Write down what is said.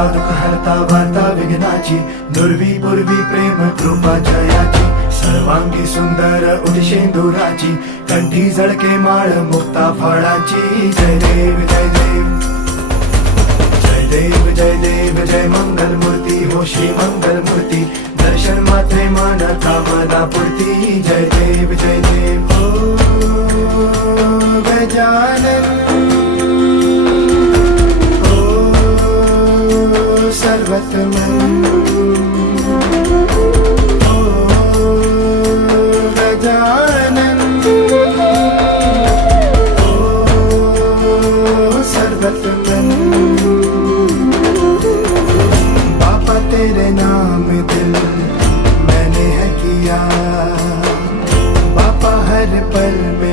हरता दुःख हरता वार्ता विघ्नाची, दुर्वी पूर्वी प्रेम कृपा जयाची, सर्वांगी सुंदर उदिशेंदुराची, कंठी झळके माळ मुक्ता फळाची. जय देव जय देव जय देव जय देव जय मंगल मूर्ती हो श्री मंगल मूर्ती, दर्शन मात्रे मन कामना पूर्ती. जय देव जय देव हो गजानन हो सर्वतमन हो गजानन हो सर्वतमन. बाबा तेरे नाम दिल मैंने है किया, बाबा हर पल में